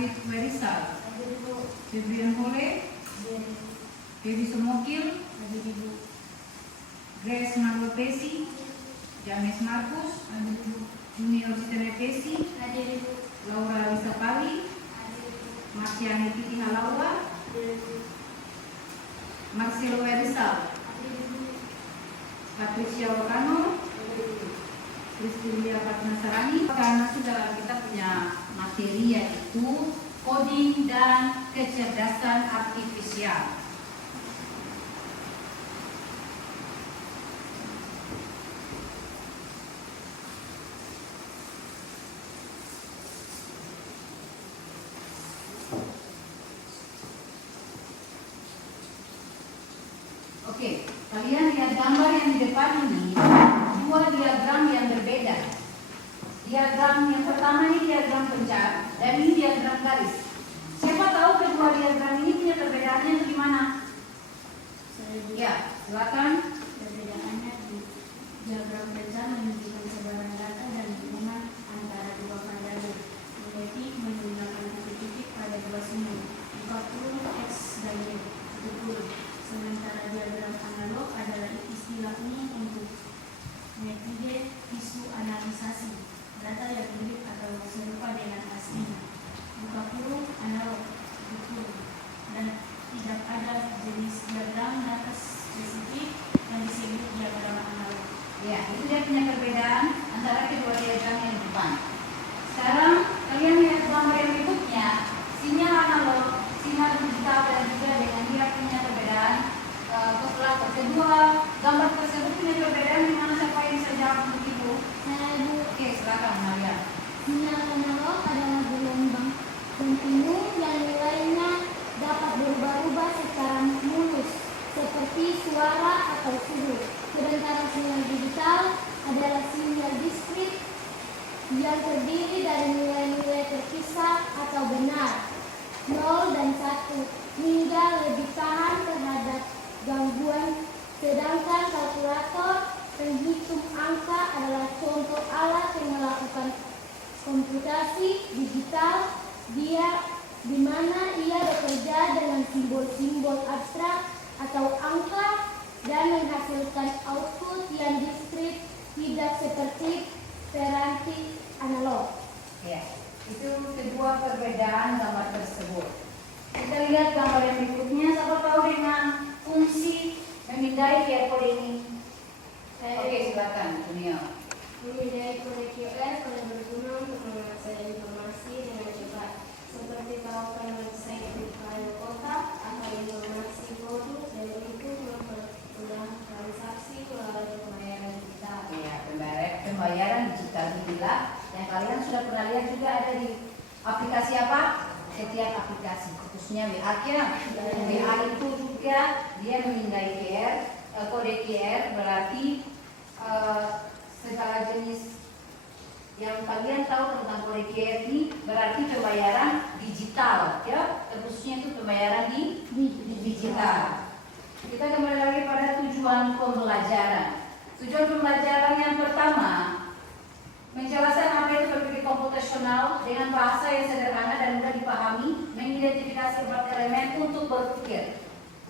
David Werisal, Febrian Hole, Dewi Somokil, Grace Marlo Pesi, James Marcus, Junior Sitene Pesi, Laura Lisa Pali, Marciani Titi Halawa, Marcelo Werisal, Patricia Wakano, Kristilia Patnasarani. Karena sudah kita punya materi yaitu coding dan kecerdasan artifisial. Oke, kalian lihat gambar yang di depan ini, dua diagram yang berbeda. Diagram yang pertama ini diagram pencar, dan ini diagram garis. Siapa tahu kedua diagram ini punya perbedaannya itu gimana? Ya, silakan. Perbedaannya di diagram pencar menunjukkan sebaran data dan hubungan antara dua variabel, yaitu menggunakan titik pada dua sumber, 40 X dan Y, betul. Sementara diagram analog adalah istilahnya untuk metode isu analisasi data yang mirip atau serupa dengan aslinya. 40 analog, betul. Dan tidak ada jenis diagram data spesifik yang disebut diagram analog. Ya, itu dia punya perbedaan antara kedua diagram yang di depan. Sekarang kalian lihat gambar yang berikutnya, sinyal analog, sinyal digital dan juga dengan dia punya perbedaan. Kedua gambar tersebut punya perbedaan di mana siapa yang bisa jawab untuk itu? Oke, silakan Maria. Sinyal analog adalah gelombang kontinu yang nilainya dapat berubah-ubah secara mulus, seperti suara atau suhu. Sementara sinyal digital adalah sinyal diskrit yang terdiri dari nilai-nilai terpisah atau benar, 0 dan 1, hingga lebih tahan terhadap gangguan. Sedangkan kalkulator penghitung angka adalah contoh alat yang melakukan komputasi digital, di mana ia bekerja dengan simbol-simbol abstrak atau angka dan menghasilkan output yang diskrit, tidak seperti peranti analog. Ya, itu kedua perbedaan gambar tersebut. Kita lihat gambar yang berikutnya. Siapa tahu dengan fungsi memindai QR code ini? Oke, silakan, Junior. Memindai kode QR kode berguna untuk mengakses informasi dengan cepat, seperti tahukan website virtual kota atau informasi produk, dan untuk mempermudah transaksi melalui pembayaran digital. Ya, pembayaran digital inilah yang kalian sudah pernah lihat juga ada di aplikasi apa? Setiap aplikasi, khususnya WA. WA itu juga dia memindai QR, kode QR berarti segala jenis yang kalian tahu tentang kode QR ini berarti pembayaran digital, ya, khususnya itu pembayaran di digital. Kita kembali lagi pada tujuan pembelajaran. Tujuan pembelajaran yang pertama, menjelaskan apa itu berpikir komputasional dengan bahasa yang sederhana dan mudah dipahami, mengidentifikasi 4 elemen untuk berpikir.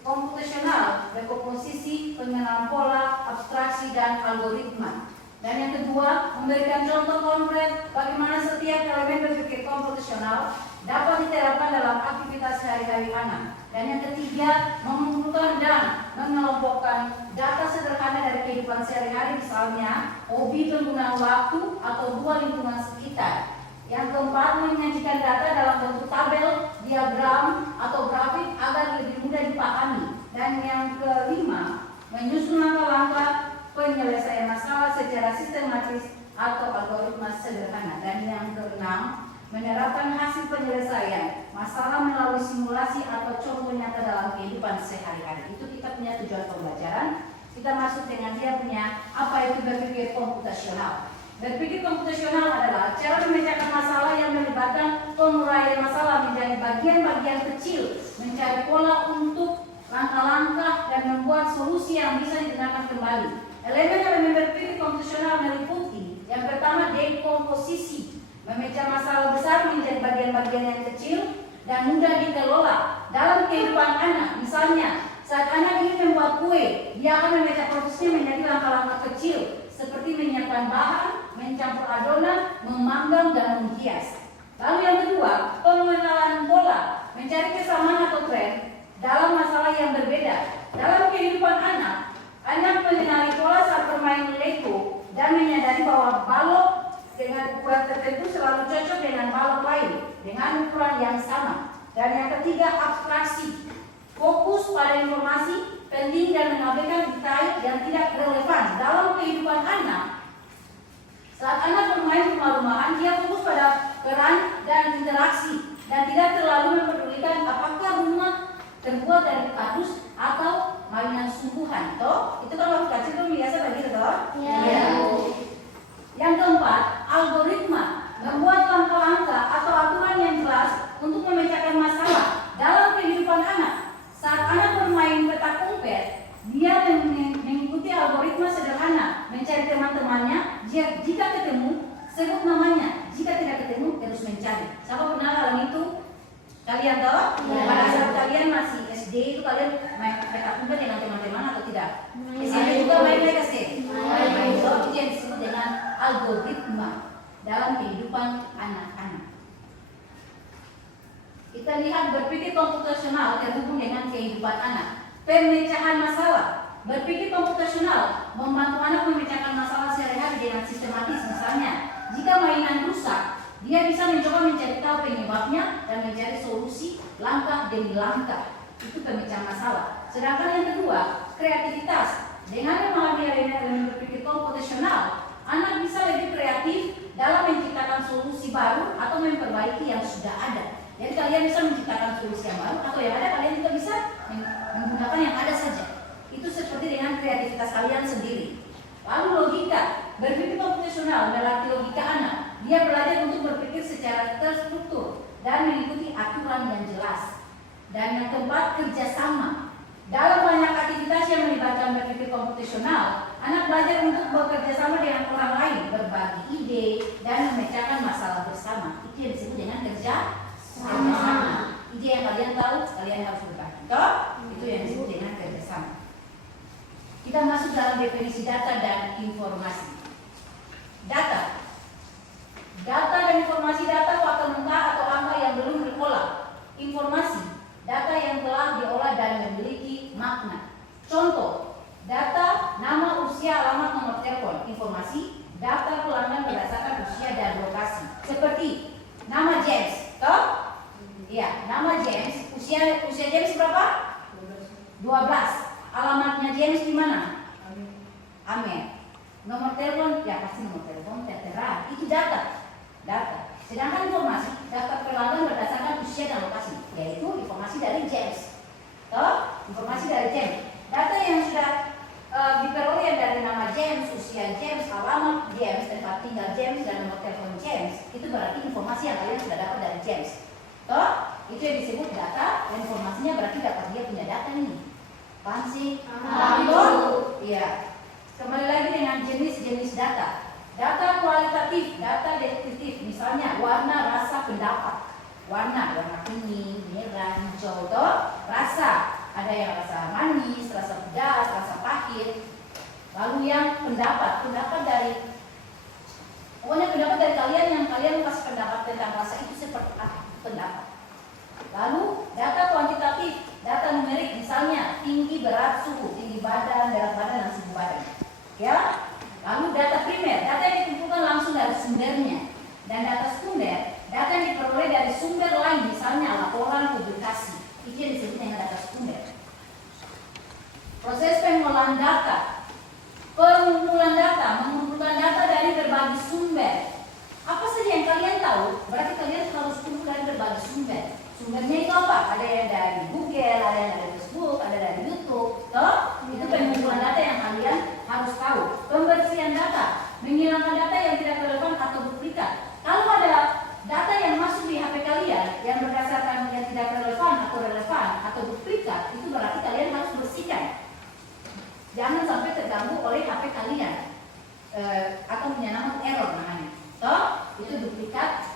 Komputasional berkomposisi, pengenalan pola, abstraksi, dan algoritma. Dan yang kedua, memberikan contoh konkret bagaimana setiap elemen berpikir komputasional dapat diterapkan dalam aktivitas sehari-hari anak. Dan yang ketiga, mengumpulkan dan mengelompokkan data sederhana dari kehidupan sehari-hari, misalnya hobi penggunaan waktu atau dua lingkungan sekitar. Yang keempat, menyajikan data dalam bentuk tabel, diagram, atau grafik agar lebih mudah dipahami. Dan yang kelima, menyusun langkah-langkah penyelesaian masalah secara sistematis atau algoritma sederhana. Dan yang keenam, menerapkan hasil penyelesaian masalah melalui simulasi atau contoh nyata dalam kehidupan sehari-hari. Itu kita punya tujuan pembelajaran. Kita masuk dengan dia punya apa itu berpikir komputasional. Berpikir komputasional adalah cara memecahkan masalah yang melibatkan penguraian masalah menjadi bagian-bagian kecil, mencari pola untuk langkah-langkah dan membuat solusi yang bisa digunakan kembali. Elemen-elemen berpikir komputasional meliputi yang pertama, dekomposisi, Memecah masalah besar menjadi bagian-bagian yang kecil dan mudah dikelola dalam kehidupan anak. Misalnya, saat anak ingin membuat kue, dia akan memecah prosesnya menjadi langkah-langkah kecil seperti menyiapkan bahan, mencampur adonan, memanggang, dan menghias. Lalu yang kedua, pengenalan pola, mencari kesamaan atau tren dalam masalah yang berbeda. Dalam kehidupan anak mengenali pola saat bermain Lego dan menyadari bahwa balok dengan ukuran tertentu selalu cocok dengan balok lain dengan ukuran yang sama. Dan yang ketiga, abstraksi, fokus pada informasi penting dan mengabaikan detail yang tidak relevan dalam kehidupan anak. Saat anak bermain rumah-rumahan, dia fokus pada peran dan interaksi dan tidak terlalu mempedulikan apakah rumah terbuat dari kardus atau mainan sungguhan. Toh, itu kan waktu kecil tuh biasa begitu toh? Iya. Yang keempat, algoritma, membuat langkah-langkah atau aturan yang jelas untuk memecahkan masalah dalam kehidupan anak. Saat anak bermain petak umpet, dia mengikuti algoritma sederhana, mencari teman-temannya. Jika ketemu, sebut namanya. Jika tidak ketemu, terus mencari. Siapa pernah alami itu? Kalian tahu? Ya. Pada saat kalian masih SD itu kalian main petak umpet dengan teman-teman atau tidak? SMP juga main mereka sih. Main. So, itu yang disebut dengan algoritma dalam kehidupan anak-anak. Kita lihat berpikir komputasional terhubung dengan kehidupan anak. Pemecahan masalah. Berpikir komputasional membantu anak memecahkan masalah sehari-hari dengan sistematis. Misalnya, jika mainan rusak, dia bisa mencoba mencari tahu penyebabnya dan mencari solusi langkah demi langkah. Itu pemecah masalah. Sedangkan yang kedua, kreativitas. Dengan memahami elemen berpikir komputasional, anak bisa lebih kreatif dalam menciptakan solusi baru atau memperbaiki yang sudah ada. Jadi kalian bisa menciptakan solusi yang baru atau yang ada kalian juga bisa menggunakan yang ada saja. Itu seperti dengan kreativitas kalian sendiri. Lalu logika, berpikir komputasional melatih logika anak. Dia belajar untuk berpikir secara terstruktur dan mengikuti aturan yang jelas. Dan yang keempat, kerjasama. Dalam banyak aktivitas yang melibatkan berpikir komputasional, anak belajar untuk bekerja sama dengan orang lain, berbagi ide, dan memecahkan masalah bersama. Itu yang disebut dengan kerja sama. Ide yang kalian tahu, kalian harus berbagi. Toh? Itu yang disebut dengan kerjasama. Kita masuk dalam definisi data dan informasi. Data. Data dan informasi data fakta mentah atau angka yang belum diolah. Informasi. Data yang telah diolah dan memiliki makna. Contoh, data, nama, usia, alamat, nomor telepon. Informasi, data pelanggan berdasarkan usia dan lokasi. Seperti nama James, toh? Iya, nama James. Usia James berapa? 12. Alamatnya James di mana? Amin. Nomor telepon, ya pasti nomor telepon tertera. Itu data. Sedangkan informasi, data pelanggan berdasarkan usia dan lokasi, yaitu informasi dari James. Toh? Informasi dari James. Data yang sudah diperoleh dari nama James, usia James, alamat James, tempat tinggal James, dan nomor telepon James, itu berarti informasi yang kalian sudah dapat dari James. Toh? Itu yang disebut data, dan informasinya berarti dapat dia punya data ini. Paham sih? Iya. Kembali lagi dengan jenis-jenis data. Data kualitatif, data deskriptif, misalnya warna, rasa, pendapat. Warna kuning, merah, hijau, toh. Rasa, ada yang rasa manis, rasa pedas, rasa pahit. Lalu yang pendapat dari pokoknya pendapat dari kalian yang kalian kasih pendapat tentang rasa itu seperti apa? Pendapat. Lalu data kuantitatif, data numerik, misalnya tinggi, berat, suhu, tinggi badan, berat badan, dan suhu badan. Ya. Lalu data primer, data yang dikumpulkan langsung dari sumbernya. Dan data sekunder, data yang diperoleh dari sumber lain, misalnya laporan, publikasi. Itu yang disebut dengan data sekunder. Proses pengolahan data. Pengumpulan data, mengumpulkan data dari berbagai sumber. Apa saja yang kalian tahu, berarti kalian harus kumpul dari berbagai sumber. Sumbernya itu apa? Ada yang dari Google, ada yang dari Facebook, ada dari YouTube. Toh? Itu pengumpulan data yang kalian harus tahu. Pembersihan data, menghilangkan data yang tidak relevan atau duplikat. Kalau ada data yang masuk di HP kalian yang berdasarkan yang tidak relevan atau duplikat, itu berarti kalian harus bersihkan. Jangan sampai terganggu oleh HP kalian atau punya nama error namanya. Toh? Itu duplikat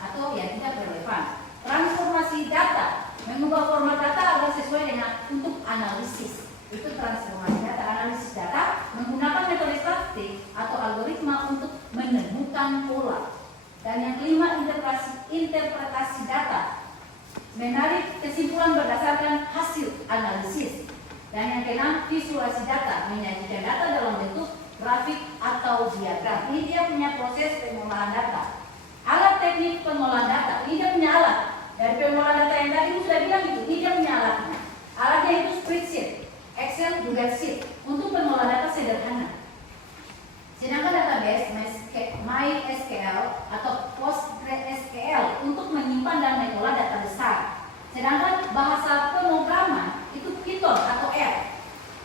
tentang pola. Dan yang kelima, interpretasi data. Menarik kesimpulan berdasarkan hasil analisis. Dan yang keenam, visualisasi data. Menyajikan data dalam bentuk grafik atau diagram. Ini dia punya proses pengolahan data. Alat teknik pengolahan data. Ini dia punya alat. Dari pengolahan data yang tadi sudah bilang gitu. Ini dia punya alatnya. Alatnya itu spreadsheet, Excel, Google Sheet. Untuk pengolahan data sederhana. Sedangkan database MySQL atau PostgreSQL untuk menyimpan dan mengolah data besar. Sedangkan bahasa pemrograman itu Python atau R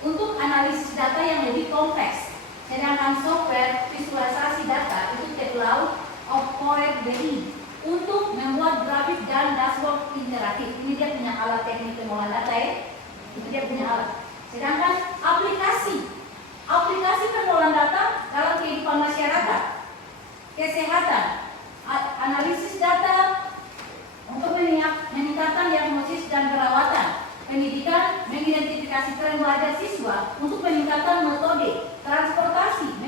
untuk analisis data yang lebih kompleks. Sedangkan software visualisasi data itu Tableau of Power BI untuk membuat grafik dan dashboard interaktif. Ini dia punya alat teknik pengolahan data ya. Itu dia punya alat. Sedangkan aplikasi pengolahan data dalam kehidupan masyarakat, kesehatan, analisis data untuk meningkatkan diagnosis dan perawatan, pendidikan, mengidentifikasi tren belajar siswa untuk peningkatan metode, transportasi,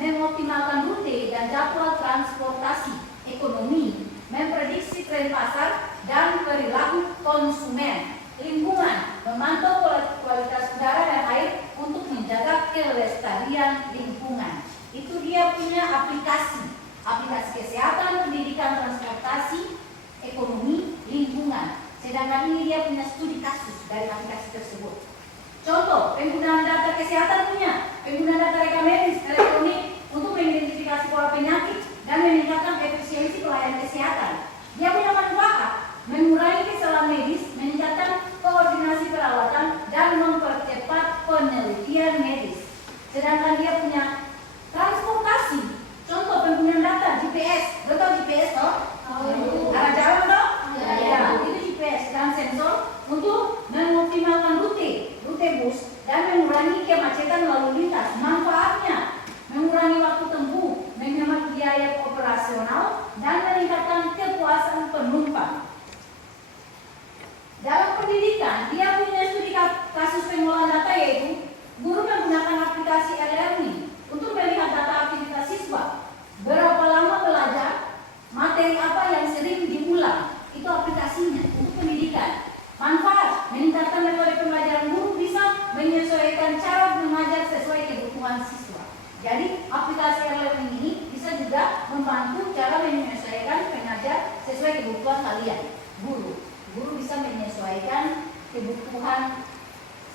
mengoptimalkan rute dan jadwal transportasi, ekonomi, memprediksi tren pasar dan perilaku konsumen, lingkungan, memantau kualitas udara dan air untuk menjaga kelestarian lingkungan. Itu dia punya aplikasi kesehatan, pendidikan, transportasi, ekonomi, lingkungan. Sedangkan ini dia punya studi kasus dari aplikasi tersebut. Contoh, penggunaan data kesehatan punya, penggunaan data rekam medis elektronik untuk mengidentifikasi pola penyakit dan meningkatkan efisiensi pelayanan kesehatan. Dia punya manfaat mengurangi kesalahan medis, meningkatkan koordinasi perawatan, dan mempercepat penelitian medis. Sedangkan dia punya transportasi, contoh penggunaan data GPS. Lo tau GPS toh? Arah jalan toh? Ya, itu GPS dan sensor untuk mengoptimalkan rute bus dan mengurangi kemacetan lalu lintas. Manfaatnya mengurangi waktu tempuh, menghemat biaya operasional, dan meningkatkan kepuasan penumpang. Dalam pendidikan, dia punya studi kasus pengolahan data yaitu guru menggunakan aplikasi e-learning untuk melihat data aktivitas siswa, berapa lama belajar, materi apa yang sering diulang. Itu aplikasinya untuk pendidikan. Manfaat, meningkatkan metode pembelajaran. Guru bisa menyesuaikan cara mengajar sesuai kebutuhan siswa. Jadi aplikasi e-learning ini bisa juga membantu cara menyesuaikan pengajar sesuai kebutuhan kalian, guru. Guru bisa menyesuaikan kebutuhan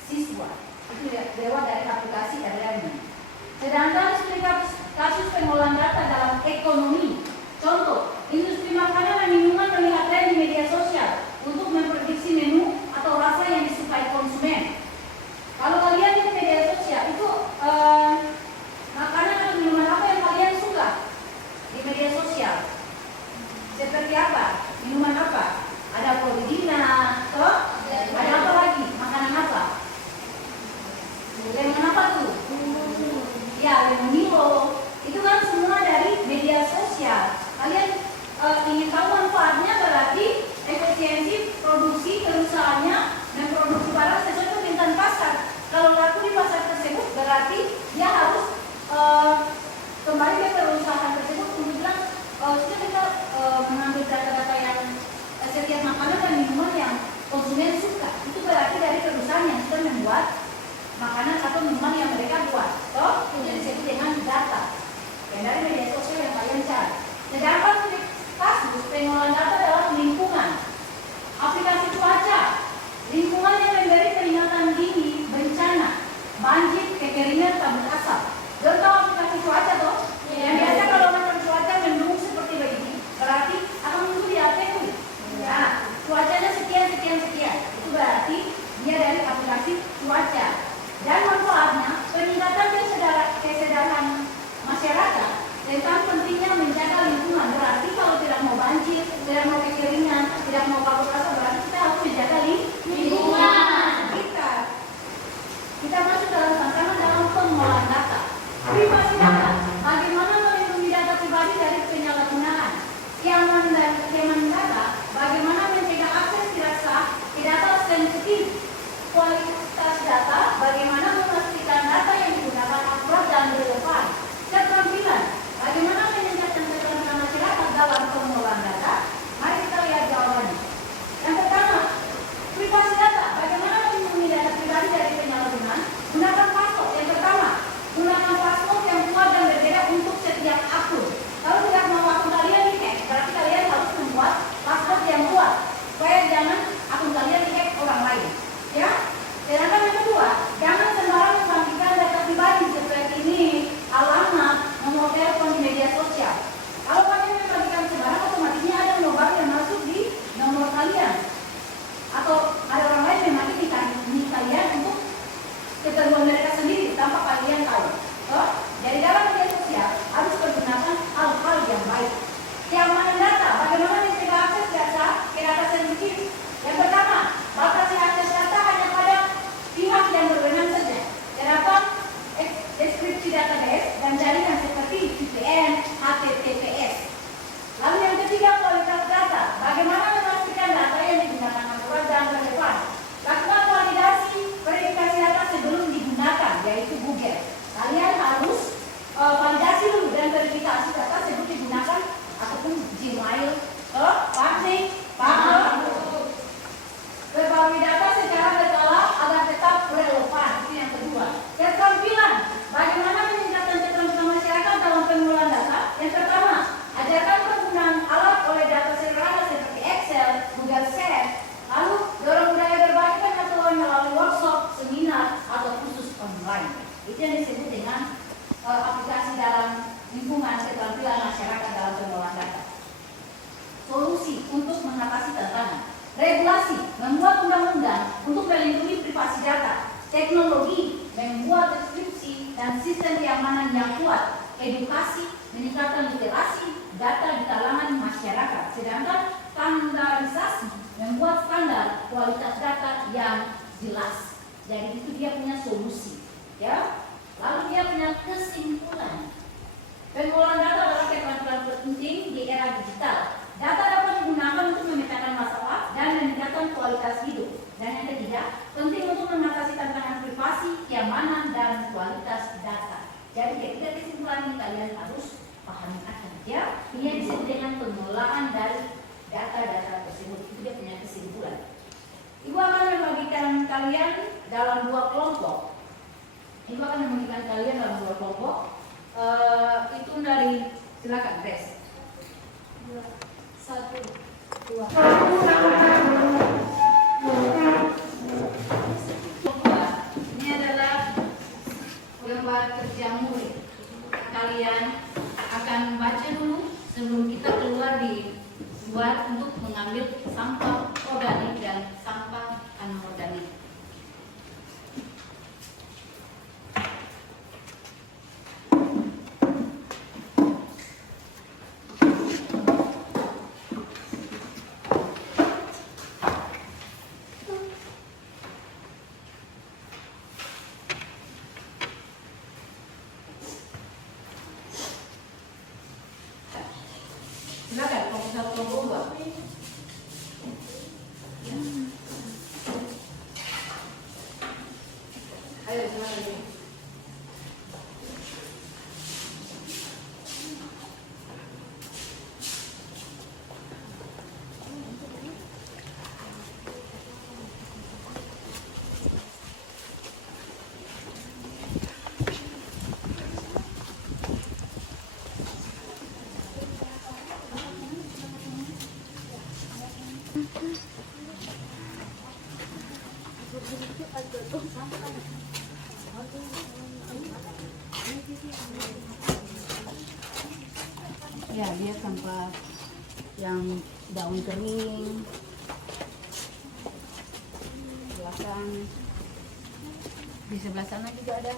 siswa. Itu lewat dari aplikasi e-learning. Sedangkan studi kasus pengolahan data dalam ekonomi. Contoh, industri makanan dan minuman melihat tren di media sosial untuk memprediksi menu atau rasa yang disukai konsumen. Kalau kalian di media sosial itu makanan atau minuman apa yang kalian suka di media sosial? Seperti apa? Minuman apa? Ada Florida, toh? Ada apa lagi? Makanan apa? Lemon apa tuh? Ya, lemon Milo. Itu kan semua dari media sosial. Kalian ingin tahu manfaatnya, berarti efisiensi produksi perusahaannya memproduksi barang sesuai permintaan pasar. Kalau laku di pasar tersebut, berarti dia harus kembali ke perusahaan tersebut untuk bilang sudah kita mengambil data-data yang setiap makanan dan minuman yang konsumen suka. Itu berarti dari perusahaan yang sudah membuat makanan atau minuman yang mereka buat. Toh, itu disebut dengan data yang dari media sosial yang kalian cari. Sedangkan kasus pengolahan data dalam lingkungan, aplikasi cuaca, lingkungan yang memberi peringatan dini, bencana, banjir, kekeringan, kabut asap. Lo tahu aplikasi cuaca toh? Yang biasa kalau macam cuaca mendung seperti begini, berarti akan muncul di HP tuh. Nah, cuacanya sekian. Itu berarti dia dari aplikasi cuaca. Dan manfaatnya peningkatan kesadaran masyarakat tentang pentingnya menjaga lingkungan. Berarti kalau tidak mau banjir, tidak mau kekeringan, tidak mau kabut asap, berarti kita harus menjaga lingkungan kita masuk dalam tantangan dalam pengolahan data. Privasi data, bagaimana melindungi data pribadi dari penyalahgunaan. Keamanan data, bagaimana mencegah akses tidak sah ke data sensitif. Kualitas data, bagaimana memastikan data yang digunakan akurat dan relevan. Keterampilan, bagaimana meningkatkan teknologi, membuat deskripsi dan sistem keamanan yang kuat, edukasi, meningkatkan literasi data di kalangan masyarakat. Sedangkan standarisasi, membuat standar kualitas data yang jelas. Jadi itu dia punya solusi, ya. Lalu dia punya kesimpulan. Pengolahan data adalah keterampilan terpenting di era digital. Data dapat digunakan untuk memetakan masalah dan meningkatkan kualitas hidup. Dan yang ketiga, penting untuk mengatasi tantangan privasi, keamanan, dan kualitas data. Jadi ketiga kesimpulan ini kalian harus pahami akan, ya. Ini disebut dengan pengolahan dari data-data tersebut. Itu dia punya kesimpulan. Ibu akan membagikan kalian dalam 2 kelompok. Ibu akan membagikan kalian dalam 2 kelompok. Itu dari, silakan tes. 1, 2. Ini adalah lembar kerja murid. Kalian akan baca dulu sebelum kita keluar di luar untuk mengambil sampah organik dan sampah anorganik. Silakan kelompok 1, kelompok 2. Ayo silakan. Ya, dia sampah yang daun kering, belakang, di sebelah sana juga ada.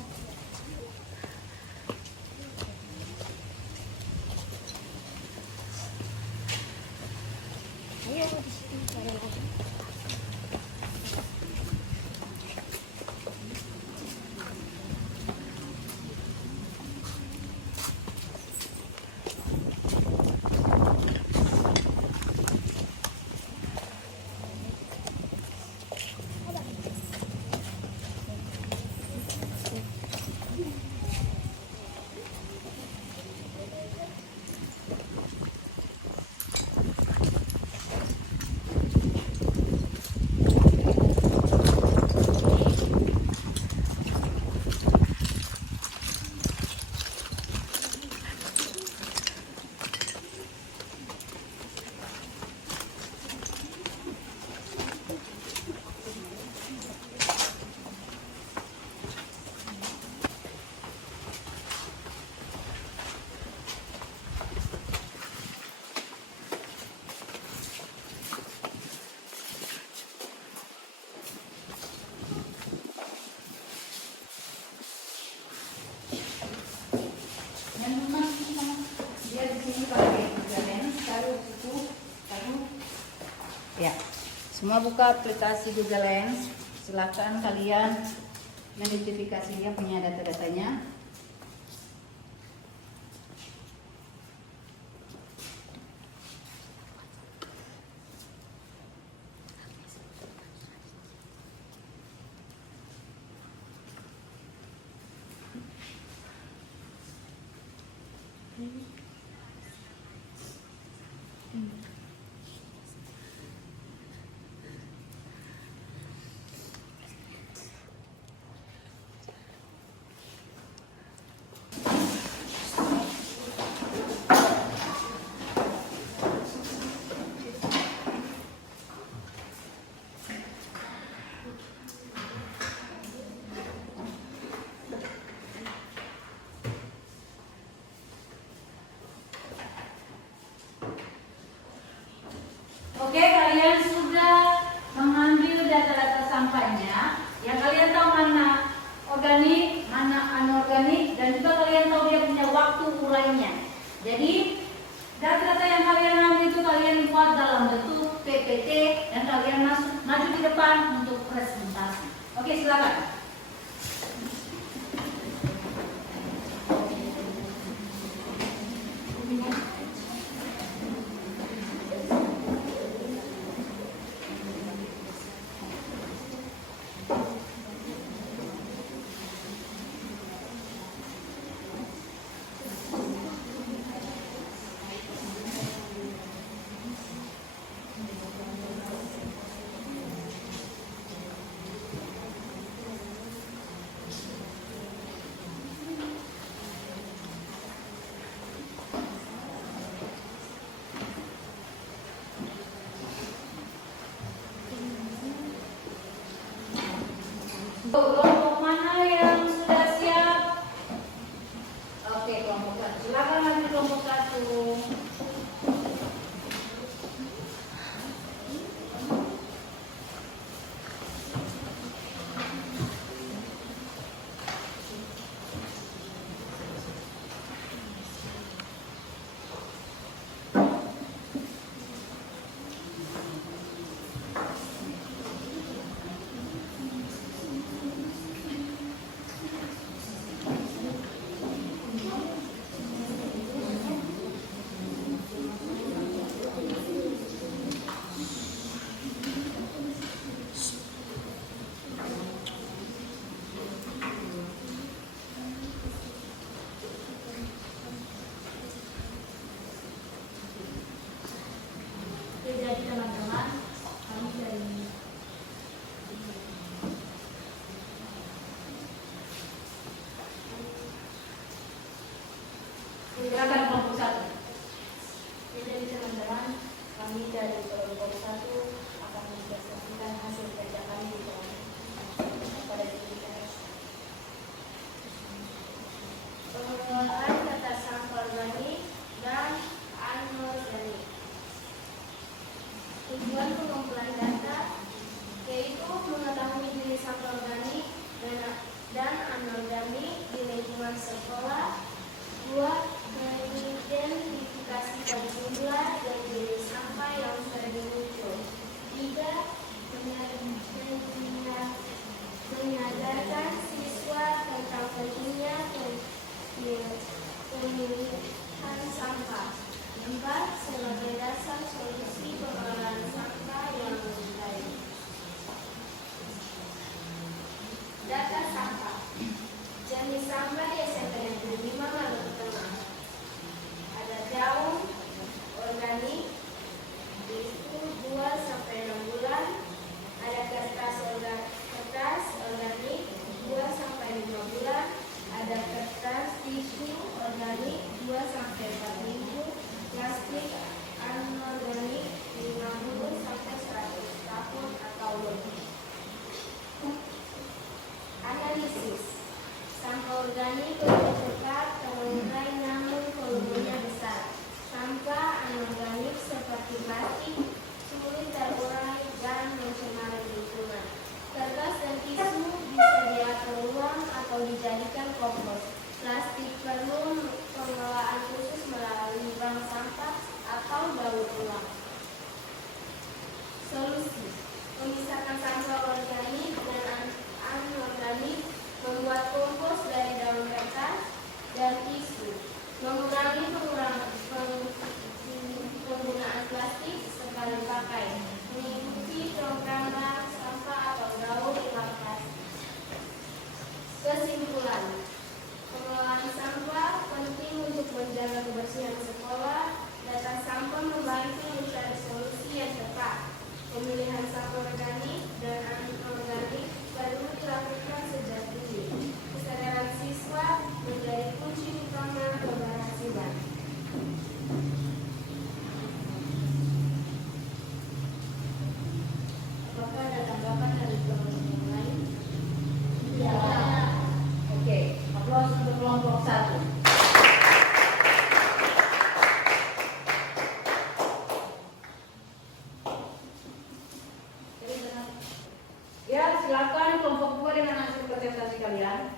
Ya, semua buka aplikasi Google Lens. Silakan kalian mengidentifikasinya, punya data-datanya. PPT dan kalian maju di depan untuk presentasi. Oke, silakan. Kelompok mana yang sudah siap? Oke, kelompok 1. Silakan maju kelompok 1. Jadi teman-teman, kami dari Silakan kelompok 1. Jadi teman-teman, kami dari kelompok 1 akan mempresentasikan hasil kerja kami di kelompok pada kita. Pengelolaan data sampel organik dan anorganik. Tujuan pengumpulan data yaitu mengetahui jenis sampel organik dan anorganik di lingkungan sekolah. 2. Mengidentifikasi jumlah dan jenis sampah yang sering muncul. 3. Menyadarkan siswa tentang pentingnya pemilihan sampah. 4. Sebagai dasar solusi pengelolaan sampah yang lebih baik. Data sampah. Jenis sampah di SMP Negeri 5 Maluku Tengah. Ada daun organik itu 2-6 bulan. Ada kertas organik 2-5 bulan. Ada kertas tisu organik 2-4 minggu. Plastik anorganik 50-100 tahun atau lebih. Analisis. Sampah organik lebih cepat terurai namun volumenya besar. Sampah anorganik seperti plastik sulit terurai dan mencemari lingkungan. Kertas dan tisu bisa diatur ulang atau dijadikan kompos. Plastik perlu pengelolaan khusus melalui bank sampah atau daur ulang. Solusi. Memisahkan sampah organik dan anorganik, membuat kompos dari daun kertas dan tisu, mengurangi penggunaan plastik sekali pakai, mengikuti program bank sampah atau daur ulang plastik. Kesimpulan. Pengelolaan sampah penting untuk menjaga kebersihan sekolah. Data sampah membantu mencari solusi yang tepat. Pemilihan sampah organik dan anorganik perlu dilakukan sejak dini. Kesadaran siswa menjadi kunci utama keberhasilan. Apakah ada tanggapan dari kelompok yang lain? Ya. Oke, aplaus untuk kelompok 1. Ya, silakan kelompok 2 dengan hasil presentasi kalian.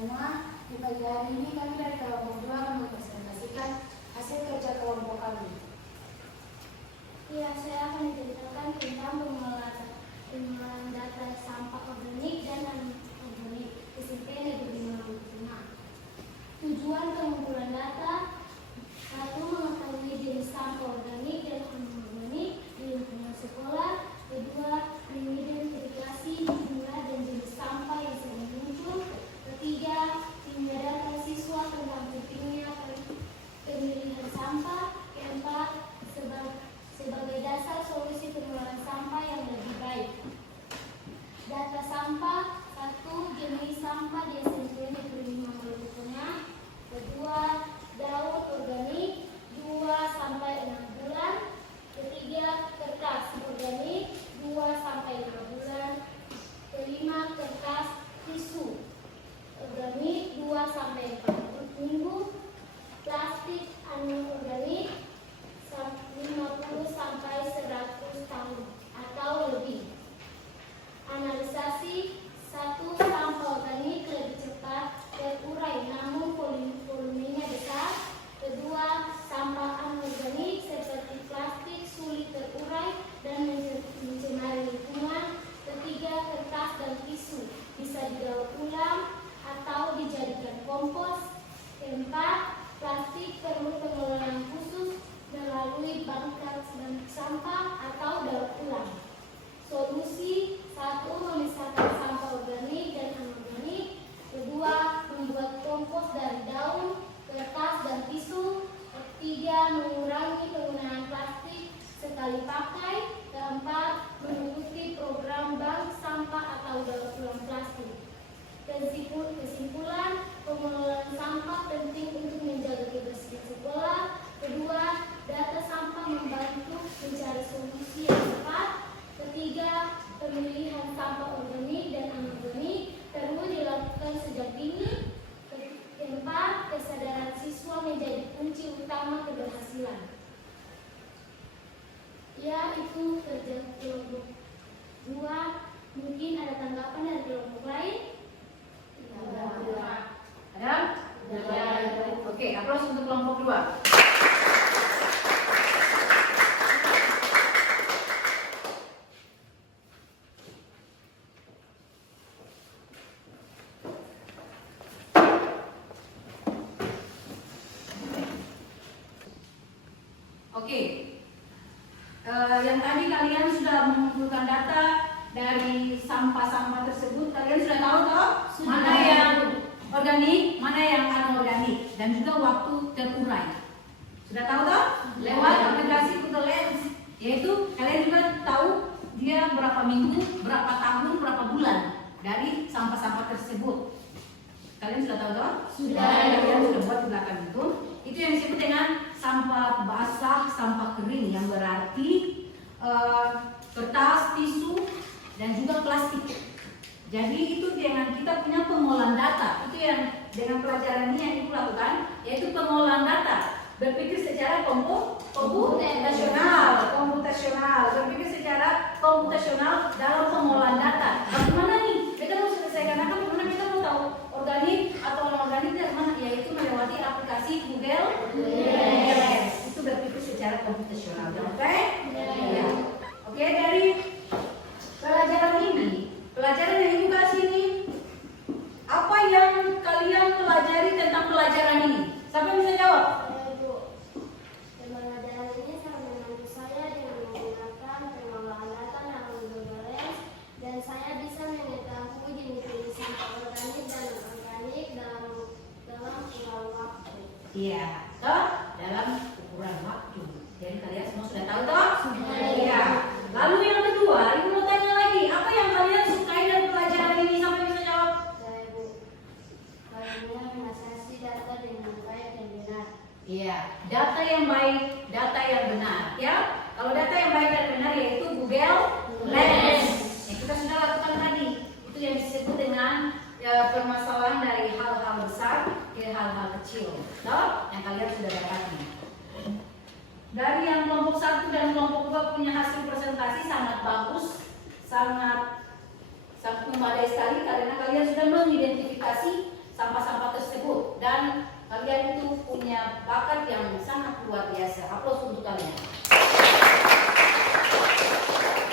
semua. Di pagi hari ini kami dari kelompok 2 akan mempresentasikan hasil kerja kelompok kami. Ya, saya akan menceritakan tentang pengelolaan data sampah organik dan anorganik SMP Negeri 5. Tujuan pengumpulan data: 1. Mengetahui jenis sampah organik dan anorganik di lingkungan sekolah. 2. Mengidentifikasi jumlah dan jenis sampah yang sering muncul. 3. Menyadarkan siswa tentang pentingnya pemilihan sampah. 4. Sebagai dasar solusi pengelolaan sampah yang lebih baik. Data sampah: 1. Jenis sampah di SMP Negeri 5 Maluku Tengah. 2. Daun organik 2 sampai 6 bulan. 3. Kertas organik 2 sampai 5 bulan. 5. Kertas tisu organik 2 sampai 4 minggu. Plastik anorganik 50 sampai 100 tahun atau lebih. Analisasi: 1. Sampah organik lebih cepat terurai namun volumenya besar. 2. Sampah anorganik seperti plastik sulit terurai dan mencemari lingkungan. 3. Kertas dan tisu bisa didaur ulang atau dijadikan kompos. 4. Plastik perlu pengelolaan khusus melalui bangkai sampah atau daur ulang. Solusi: 1. Memisahkan sampah organik dan anorganik. 2. Membuat kompos dari daun, kertas, dan tisu. 3. Mengurangi penggunaan plastik sekali pakai. 4. Mengikuti program bank sampah atau daur ulang plastik. Kesimpulan: pengelolaan sampah penting untuk menjaga kebersihan sekolah. 2. Data sampah membantu mencari solusi yang tepat. 3. Pemilihan sampah organik dan anorganik perlu dilakukan sejak dini. 4. Kesadaran siswa menjadi kunci utama keberhasilan. Ya, itu kerja kelompok 2. Mungkin ada tanggapan dari kelompok lain? Ada? Oke, aplaus untuk kelompok 2. Oke, yang tadi kalian sudah mengumpulkan data dari sampah-sampah tersebut. Kalian sudah tahu toh? Mana yang organik, mana yang anorganik, dan juga waktu terurai. Sudah tahu toh? Lewat aplikasi Google Lens, yaitu kalian juga tahu dia berapa minggu, berapa tahun, berapa bulan dari sampah-sampah tersebut. Kalian sudah tahu toh? Sudah. Kalian sudah buat di belakang itu. Itu yang disebut dengan sampah basah, sampah kering, yang berarti kertas, tisu, dan juga plastik. Jadi itu dengan kita punya pengolahan data, itu yang dengan pelajaran ini yang ibu lakukan, yaitu pengolahan data. Berpikir secara berpikir secara komputasional dalam pengolahan data. Bagaimana nih? Kita mau selesaikan apa? Bagaimana kita mau tahu organik atau anorganik dari mana? Yaitu melewati aplikasi Google. Yes. Itu berpikir secara komputasional. Oke? Ya. Oke, dari pelajaran yang ibu kasih ini, apa yang kalian pelajari tentang pelajaran ini? Siapa yang bisa jawab? Pembelajaran ini sangat membantu saya dengan menggunakan pengolahan data dalam Google Lens, dan saya bisa mengetahui jenis-jenis sampah organik dan anorganik dalam kurang waktu. Iya, toh dalam ukuran waktu. Jadi kalian semua sudah tahu toh? Sudah. Iya. Lalu yang kedua, ibu mau tanya lagi, apa yang kalian sukai dari pelajaran ini? Siapa yang bisa jawab? Saya Bu, bagaimana menganalisis data dengan baik dan benar. Iya, data yang baik, data yang benar, ya. Kalau data yang baik dan benar yaitu Google Lens. Yang kita sudah lakukan tadi, itu yang disebut dengan permasalahan dari hal-hal besar ke hal-hal kecil, toh? Yang kalian sudah dapati. Dari yang kelompok 1 dan kelompok 2 punya hasil presentasi sangat bagus, sangat memadai sekali karena kalian sudah mengidentifikasi sampah-sampah tersebut dan kalian itu punya bakat yang sangat luar biasa. Aplaus untuk kalian.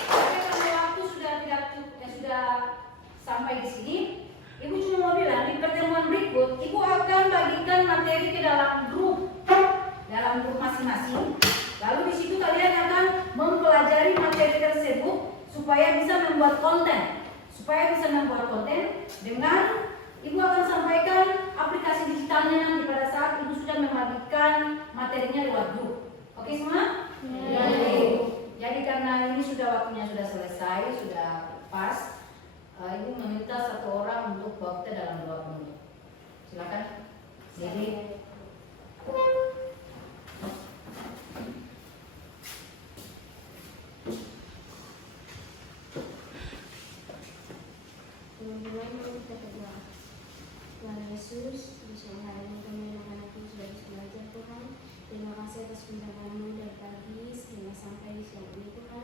Tapi karena waktu sudah tidak sudah sampai di sini, Ibu cuma mau bilang di pertemuan berikut Ibu akan bagikan materi ke dalam grup masing-masing. Lalu di situ kalian akan mempelajari materi tersebut supaya bisa membuat konten. Dengan Ibu akan sampaikan aplikasi digitalnya nanti pada saat Ibu sudah membagikan materinya lewat grup. Oke semua? Ya. Jadi karena ini sudah waktunya sudah selesai, sudah pas, Ibu meminta satu orang untuk bawa kita dalam doa penutup. Silakan. Jadi Teman-teman, mari kita berdoa. Tuhan Yesus, di siang hari ini kami anak-anak sudah bisa belajar Tuhan. Terima kasih atas undangan-Mu dari pagi sehingga sampai di siang ini Tuhan.